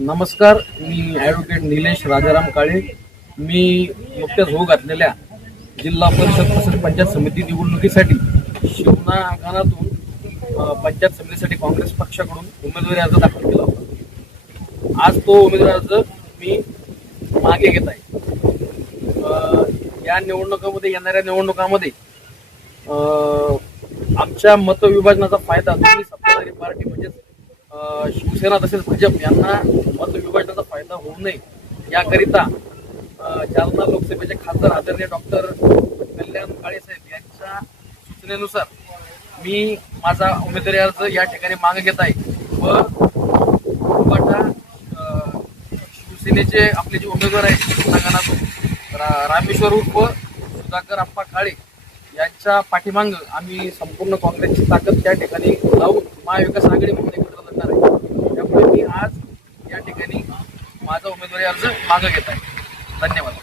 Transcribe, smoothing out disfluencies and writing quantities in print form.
नमस्कार, मी ॲडव्होकेट निलेश राजाराम काळे. मी नुकत्याच होऊ घातलेल्या जिल्हा परिषद तसेच पंचायत समिती निवडणुकीसाठी शिवना आंगणातून पंचायत समितीसाठी काँग्रेस पक्षाकडून उमेदवारी अर्ज दाखल केला होता. आज तो उमेदवारी अर्ज मी मागे घेत आहे. या निवडणुकामध्ये येणाऱ्या निवडणुकामध्ये आमच्या मतविभाजनाचा फायदा दोन्ही सत्ताधारी पार्टी म्हणजेच शिवसेना तसेच भाजप यांना मतविभाजनाचा फायदा होऊ नये याकरिता जालना लोकसभेचे खासदार आदरणीय डॉक्टर कल्याण काळे साहेब यांच्या सूचनेनुसार मी माझा उमेदवारी अर्ज या ठिकाणी मागे घेत आहे व शिवसेनेचे आपले जे उमेदवार आहेत संघातून रामेश्वर उर्फ सुधाकर आप्पा काळे यांच्या पाठीमाग आम्ही संपूर्ण काँग्रेसची ताकद त्या ठिकाणी लावून महाविकास आघाडी म्हणून एकत्र लढणार आहे. त्यामुळे मी आज या ठिकाणी माझा उमेदवारी अर्ज मागे घेत आहे. धन्यवाद.